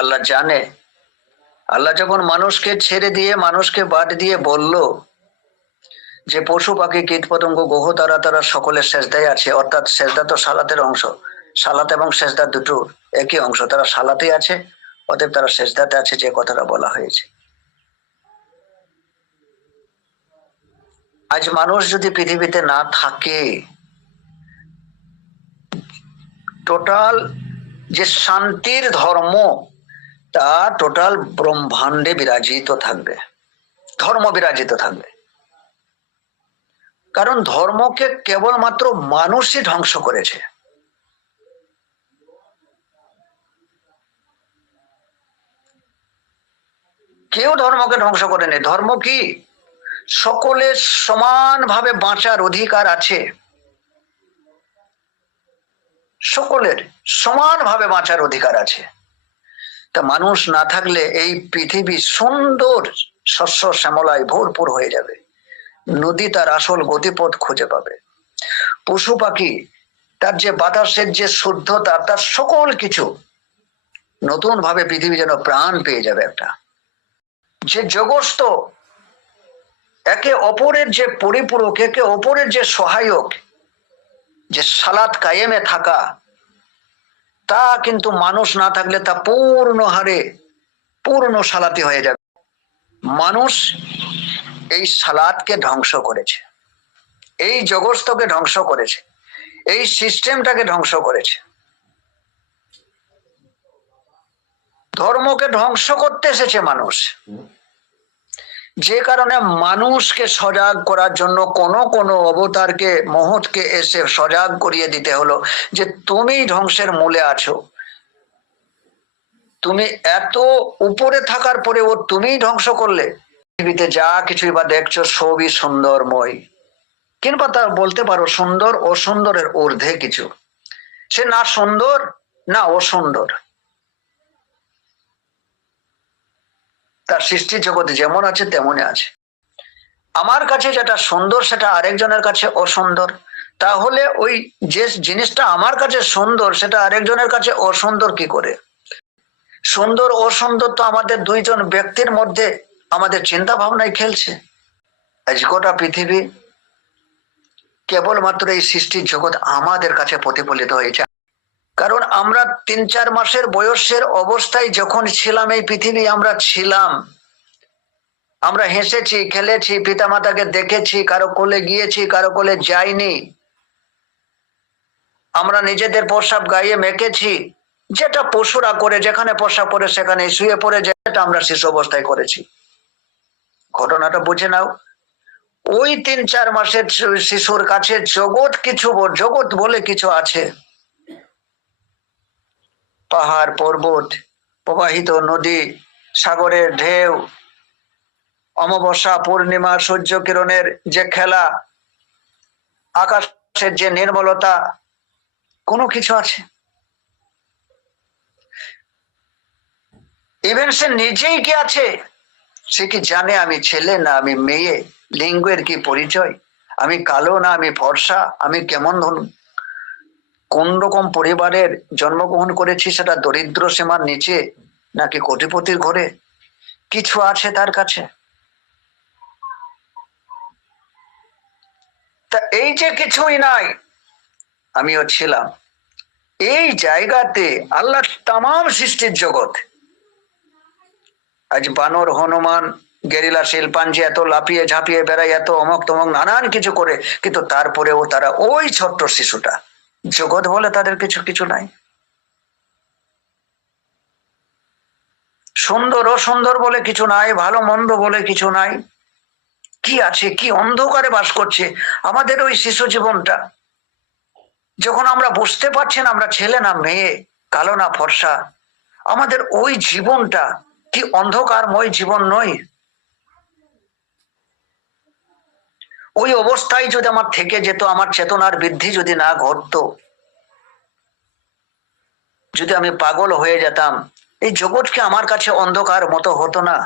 আল্লাহ জানে। আল্লাহ যখন মানুষকে ছেড়ে দিয়ে, মানুষকে বাদ দিয়ে বলল যে, পশু, পাখি, কীট, পতঙ্গ, গ্রহ, তারা তারা সকলের সেজদায় আছে, অর্থাৎ সেজদা তো সালাতের অংশ। সালাত এবং সেজদা দুটো একই অংশ। তারা সালাতেই আছে, অতএব তারা সেজদাতে আছে, যে কথাটা বলা হয়েছে। আজ মানুষ যদি পৃথিবীতে না থাকে, টোটাল যে শান্তির ধর্ম তা টোটাল ব্রহ্মাণ্ডে বিরাজিত থাকবে। ধর্ম বিরাজিত থাকবে। কারণ ধর্মকে কেবলমাত্র মানুষই ধ্বংস করেছে। কেউ ধর্মকে ধ্বংস করেনি। ধর্ম কি? সকলের সমানভাবে বাঁচার অধিকার আছে। সকলের সমানভাবে বাঁচার অধিকার আছে। তা মানুষ না থাকলে এই পৃথিবী সুন্দর শস্য শ্যামলায় ভরপুর হয়ে যাবে। নদী তার আসল গতিপথ খুঁজে পাবে। পশু পাখি, তার যে বাতাসের যে শুদ্ধতা, তার সকল কিছু নতুন ভাবে পৃথিবী যেন প্রাণ পেয়ে যাবে একটা। যে জগস্ত, একে অপরের যে পরিপূরক, একে অপরের যে সহায়ক, যে সালাত কায়েমে থাকা তা কিন্তু মানুষ না থাকলে তা পূর্ণ হারে, পূর্ণ সালাতি হয়ে যাবে। মানুষ এই সালাদকে ধ্বংস করেছে। এই জগৎকে ধ্বংস করেছে। এই সিস্টেমটাকে ধ্বংস করেছে। ধর্মকে ধ্বংস করতে এসেছে মানুষ। যে কারণে মানুষকে সজাগ করার জন্য কোন কোন অবতারকে, মহৎকে এসে সজাগ করিয়ে দিতে হলো যে তুমি ধ্বংসের মূলে আছো। তুমি এত উপরে থাকার পরে ও তুমি ধ্বংস করলে। পৃথিবীতে যা কিছুই বা দেখছ সবই সুন্দরময়। কিংবা তা বলতে পারো সুন্দর ও সুন্দরের ঊর্ধ্বে কিছু। সে না সুন্দর, না অসুন্দর। তার সৃষ্টি জগতে যেমন আছে, তেমনই আছে। আমার কাছে যেটা সুন্দর, সেটা আরেকজনের কাছে অসুন্দর। তাহলে ওই যে জিনিসটা আমার কাছে সুন্দর, সেটা আরেকজনের কাছে অসুন্দর কি করে? সুন্দর, অসুন্দর তো আমাদের দুইজন ব্যক্তির মধ্যে আমাদের চিন্তা ভাবনায় খেলছে। আজ গোটা পৃথিবী কেবলমাত্র এই সৃষ্টির জগৎ আমাদের কাছে প্রতিফলিত হয়েছে। কারণ আমরা তিন চার মাসের বয়সের অবস্থায় যখন ছিলাম, এই পৃথিবী আমরা ছিলাম। আমরা হেসেছি, খেলেছি, পিতামাতাকে দেখেছি, কারও কোলে গিয়েছি, কারও কোলে যাইনি। আমরা নিজেদের প্রসাব গাইয়ে মেখেছি। যেটা পশুরা করে, যেখানে প্রসাব করে সেখানে শুয়ে পড়ে, যেটা আমরা শিশু অবস্থায় করেছি। ঘটনাটা বুঝে নাও। ওই তিন চার মাসের শিশুর কাছে জগৎ কিছু, জগৎ বলে কিছু আছে। পাহাড় পর্বত, প্রবাহিত নদী, সাগরের ঢেউ, অমাবস্যা পূর্ণিমা সূর্য কিরণের যে খেলা, আকাশের যে নির্মলতা, কোনো কিছু আছে? ইভেন সে নিজেই কি আছে? সে কি জানে আমি ছেলে না আমি মেয়ে? লিঙ্গের কি পরিচয়? আমি কালো না আমি ফর্সা? আমি কেমন কোন রকম পরিবারের জন্মগ্রহণ করেছি সেটা দরিদ্র সীমার নিচে নাকি কোটিপতির ঘরে? কিছু আছে তার কাছে? তা এই যে কিছুই নাই, আমিও ছিলাম। এই জায়গাতে আল্লাহ তাম সৃষ্টির জগৎ। আজ বানর, হনুমান, গেরিলা, শিল্পাঞ্জি এত লাফিয়ে ঝাঁপিয়ে বেড়ায়, এত অমক তমক নানান কিছু করে, কিন্তু তারপরেও তারা ওই ছোট্ট শিশুটা। জগৎ বলে তাদের কিছু কিছু নাই। সুন্দর ও সুন্দর বলে কিছু নাই, ভালো মন্দ বলে কিছু নাই। কি আছে, কি অন্ধকারে বাস করছে আমাদের ওই শিশু জীবনটা? যখন আমরা বুঝতে পারছি না আমরা ছেলে না মেয়ে, কালো না ফর্সা, আমাদের ওই জীবনটা কি অন্ধকারময় জীবন নয়? ওই অবস্থায় যদি আমার থেকে যেত, আমার চেতনার বৃদ্ধি যদি না ঘটতো, যদি আমি পাগল হয়ে যেতাম, এই জগৎকে আমার কাছে অন্ধকার মতো হতো না।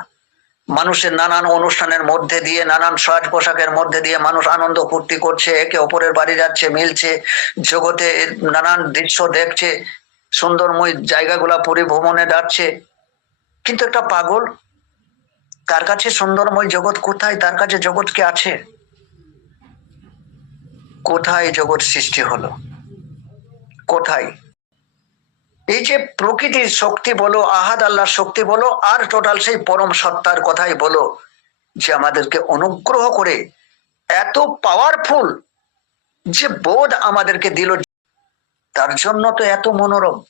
মানুষের নানান অনুষ্ঠানের মধ্যে দিয়ে, নানান সাজ পোশাকের মধ্যে দিয়ে মানুষ আনন্দ ফুর্তি করছে, একে অপরের বাড়ি যাচ্ছে, মিলছে, জগতে নানান দৃশ্য দেখছে, সুন্দরময় জায়গাগুলা পরিভ্রমণে যাচ্ছে। কিন্তু একটা পাগল, তার কাছে সুন্দরময় জগৎ কোথায়? তার কাছে জগৎ কি আছে? কোথায় জগৎ সৃষ্টি হলো? কোথায়? এই যে প্রকৃতির শক্তি বলো, আহাদ আল্লাহর শক্তি বলো, আর টোটাল সেই পরম সত্তার কথাই বলো, যে আমাদেরকে অনুগ্রহ করে এত পাওয়ারফুল যে বোধ আমাদেরকে দিল, তার জন্য তো এত মনোরম।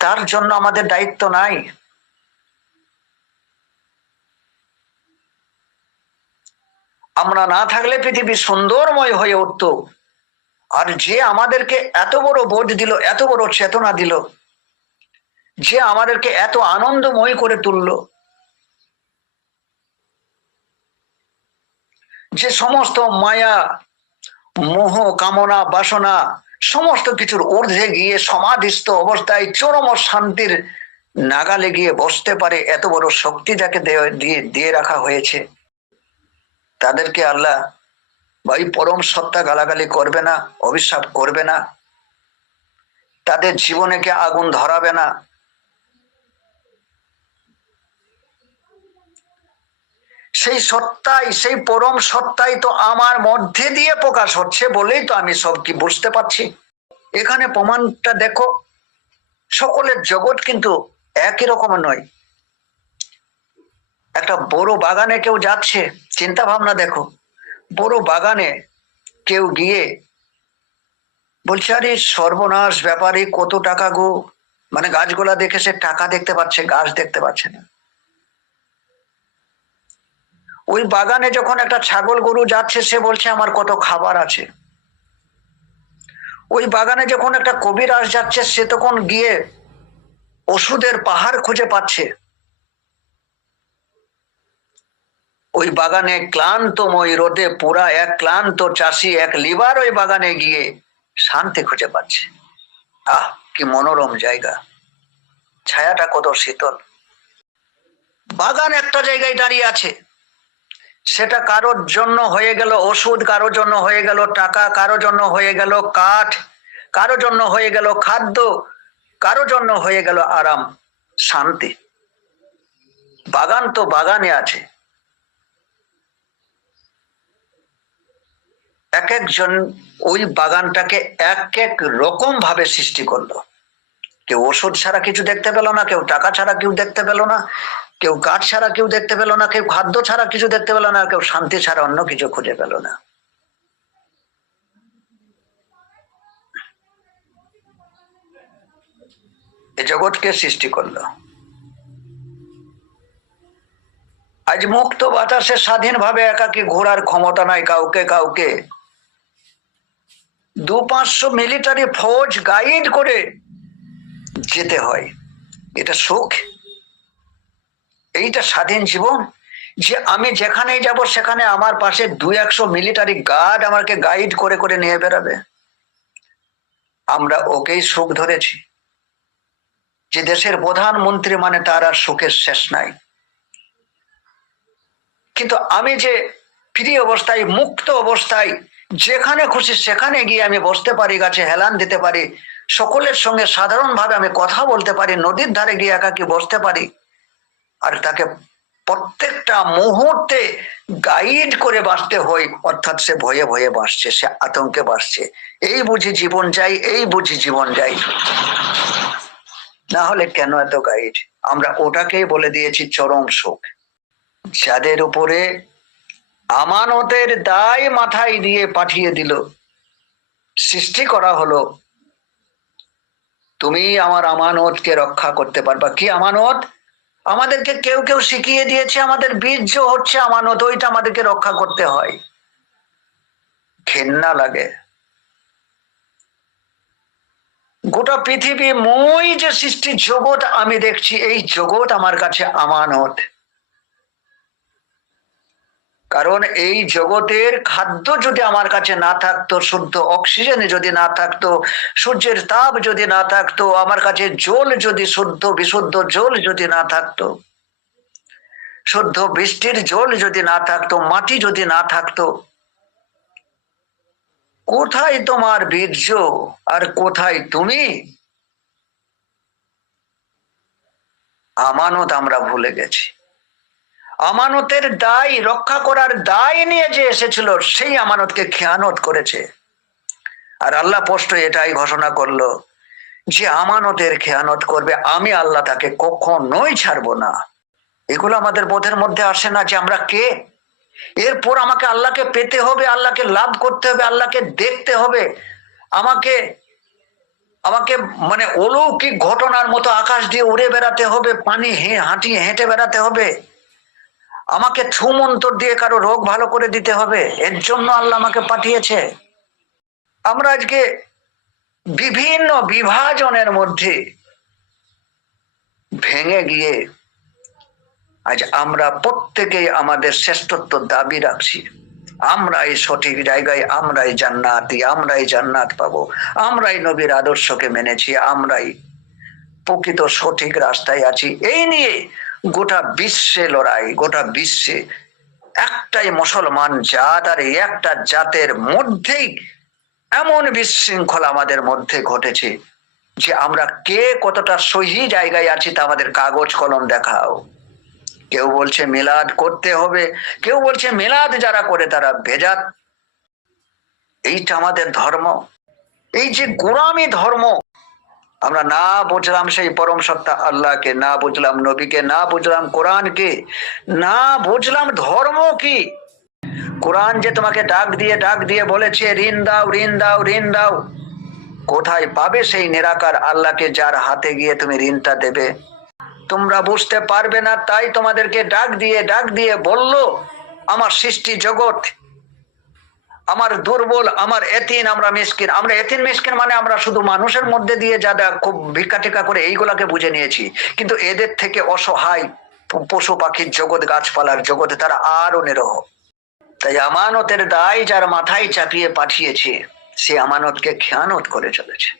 তার জন্য আমাদের দায়িত্ব নাই। আমরা না থাকলে পৃথিবী সুন্দরময় হয়ে উঠত। আর যে আমাদেরকে এত বড় বোধ দিল, এত বড় চেতনা দিল, যে আমাদেরকে এত আনন্দময় করে তুললো, যে সমস্ত মায়া, মোহ, কামনা, বাসনা, সমস্ত কিছুর ঊর্ধ্বে গিয়ে সমাধিস্থ অবস্থায় চরম শান্তির নাগালে গিয়ে বসতে পারে, এত বড় শক্তি দিয়ে দিয়ে রাখা হয়েছে। তাদেরকে আল্লাহ বা এই পরম সত্তা গালাগালি করবে না, অভিশাপ করবে না। তাদের জীবনে কে আগুন ধরাবে না। সেই সত্তাই, সেই পরম সত্তাই তো আমার মধ্যে দিয়ে প্রকাশ হচ্ছে বলেই তো আমি সব কি বুঝতে পারছি। এখানে প্রমাণটা দেখো, সকলের জগৎ কিন্তু একই রকম নয়। একটা বড় বাগানে কেউ যাচ্ছে, চিন্তা ভাবনা দেখো। বড় বাগানে কেউ গিয়ে বলছে, আরে সর্বনাশ ব্যাপারে কত টাকা গো? মানে গাছগুলা দেখে সে টাকা দেখতে পাচ্ছে, গাছ দেখতে পাচ্ছে না। ওই বাগানে যখন একটা ছাগল গরু যাচ্ছে, সে বলছে, আমার কত খাবার আছে। ওই বাগানে যখন একটা কবিরাজ যাচ্ছে, সে তখন গিয়ে ওষুধের পাহাড় খুঁজে পাচ্ছে। ওই বাগানে ক্লান্তময় রোদে পুরা এক ক্লান্ত চাষি, এক লিবার ওই বাগানে গিয়ে শান্তি খুঁজে পাচ্ছে। আহ, কি মনোরম জায়গা। ছায়াটা কত শীতল। বাগান একটা জায়গায় দাঁড়িয়ে আছে। সেটা কারোর জন্য হয়ে গেল ওষুধ, কারোর জন্য হয়ে গেল টাকা, কারোর জন্য হয়ে গেল কাঠ, কারোর জন্য হয়ে গেল খাদ্য, কারোর জন্য হয়ে গেল আরাম, শান্তি। বাগান তো বাগানে আছে। এক একজন ওই বাগানটাকে এক এক রকম ভাবে সৃষ্টি করল। কেউ ওষুধ ছাড়া কিছু দেখতে পেল না, কেউ টাকা ছাড়া কেউ দেখতে পেল না, কেউ কাঠ ছাড়া কেউ দেখতে পেল না, কেউ খাদ্য ছাড়া কিছু দেখতে পেল না, কেউ শান্তি ছাড়া অন্য কিছু খুঁজে পেল না। এ জগৎকে সৃষ্টি করল। আজ মুক্ত বাতাসে স্বাধীনভাবে একাকি ঘোরার ক্ষমতা নাই কাউকে কাউকে। দু পাঁচশো মিলিটারি ফৌজ গাইড করে যেতে হয়। এটা সুখ এইটা স্বাধীন জীবন যে আমি যেখানেই যাব সেখানে আমার পাশে দু একশো মিলিটারি গার্ড আমাকে গাইড করে করে নিয়ে বেড়াবে। আমরা ওকেই সুখ ধরেছি যে দেশের প্রধানমন্ত্রী মানে তার আর সুখের শেষ নাই। কিন্তু আমি যে ফ্রি অবস্থায়, মুক্ত অবস্থায় যেখানে খুশি সেখানে গিয়ে আমি বসতে পারি, গাছে হেলান দিতে পারি, সকলের সঙ্গে সাধারণভাবে আমি কথা বলতে পারি, নদীর ধারে গিয়ে একাকি বসতে পারি। আর তাকে প্রত্যেকটা মুহূর্তে গাইড করে বাঁচতে হয় অর্থাৎ সে ভয়ে ভয়ে বাঁচছে সে আতঙ্কে বাঁচছে এই বুঝি জীবন যাই, এই বুঝি জীবন যাই। না হলে কেন এত গাইড আমরা ওটাকেই বলে দিয়েছি চরম সুখ যাদের উপরে আমানতের দায় মাথায় দিয়ে পাঠিয়ে দিল। সৃষ্টি করা হলো। তুমি আমার আমানতকে রক্ষা করতে পারবা। কি আমানত? আমাদেরকে কেউ কেউ শিখিয়ে দিয়েছে, আমাদের বীর্য হচ্ছে আমানত, ওইটা আমাদেরকে রক্ষা করতে হয়। ঘেন্না লাগে। গোটা পৃথিবী মই যে সৃষ্টির জগৎ আমি দেখছি, এই জগৎ আমার কাছে আমানত। কারণ এই জগতের খাদ্য যদি আমার কাছে না থাকতো, শুদ্ধ অক্সিজেন যদি না থাকতো, সূর্যের তাপ যদি না থাকতো, আমার কাছে জল যদি শুদ্ধ, বিশুদ্ধ জল যদি না থাকতো, শুদ্ধ বৃষ্টির জল যদি না থাকতো, মাটি যদি না থাকতো, কোথায় তোমার বীর্য আর কোথায় তুমি? আমানত আমরা ভুলে গেছি। আমানতের দায়, রক্ষা করার দায় নিয়ে যে এসেছিল, সেই আমানতকে খেয়ানত করেছে। আর আল্লাহ পোস্ট এটাই ঘোষণা করল যে আমানতের খেয়ানত করবে, আমি আল্লাহ তাকে কখনোই ছাড়বো না। এগুলো আমাদের বোধের মধ্যে আসে না যে আমরা কে? এরপর আমাকে আল্লাহকে পেতে হবে, আল্লাহকে লাভ করতে হবে, আল্লাহকে দেখতে হবে। আমাকে আমাকে মানে অলৌকিক ঘটনার মতো আকাশ দিয়ে উড়ে বেড়াতে হবে, পানি হে, হাঁটিয়ে হেঁটে বেড়াতে হবে। আমাকে ছুমন্তর দিয়ে কারও রোগ ভালো করে দিতে হবে, এর জন্য আল্লাহ আমাকে পাঠিয়েছে। আমরা আজকে বিভিন্ন বিভাজনের মধ্যে ভেঙে গিয়ে আজ আমরা প্রত্যেকেই আমাদের শ্রেষ্ঠত্ব দাবি রাখছি। আমরাই সঠিক জায়গায়, আমরাই জান্নাতি, আমরাই জান্নাত পাবো। আমরাই নবীর আদর্শকে মেনেছি, আমরাই প্রকৃত সঠিক রাস্তায় আছি। এই নিয়ে গোটা বিশ্বে লড়াই, গোটা বিশ্বে একটাই মুসলমান জাত আর একটা জাতের মধ্যেই এমন বিশৃঙ্খলা আমাদের মধ্যে ঘটেছে যে আমরা কে কতটা সহি জায়গায় আছি তা আমাদের কাগজ কলম দেখাও। কেউ বলছে মিলাদ করতে হবে, কেউ বলছে মিলাদ যারা করে তারা ভেজাত এইটা আমাদের ধর্ম। এই যে গোড়ামি ধর্ম আমরা না বুঝলাম সেই পরম সত্তা আল্লাহকে, না বুঝলাম নবীকে, না বুঝলাম কোরআনকে, না বুঝলাম ধর্ম কি? কোরআন যে তোমাকে ডাক দিয়ে ডাক দিয়ে বলেছে, ঋণ দাও ঋণ দাও ঋণ দাও। কোথায় পাবে সেই নিরাকার আল্লাহকে যার হাতে গিয়ে তুমি ঋণটা দেবে? তোমরা বুঝতে পারবে না, তাই তোমাদেরকে ডাক দিয়ে ডাক দিয়ে বলল, আমার সৃষ্টি জগৎ আমার দুর্বল, আমার এথিন আমরা মিসকিন। আমরা এথিন মিসকিন মানে আমরা শুধু মানুষের মধ্যে দিয়ে যারা খুব ভিক্ষা টিকা করে এইগুলাকে বুঝে নিয়েছি। কিন্তু এদের থেকে অসহায় পশু পাখির জগৎ, গাছপালার জগতে তারা আরও নিরহ। তাই আমানতের দায় যার মাথায় চাপিয়ে পাঠিয়েছে, সে আমানতকে খেয়ানত করে চলেছে।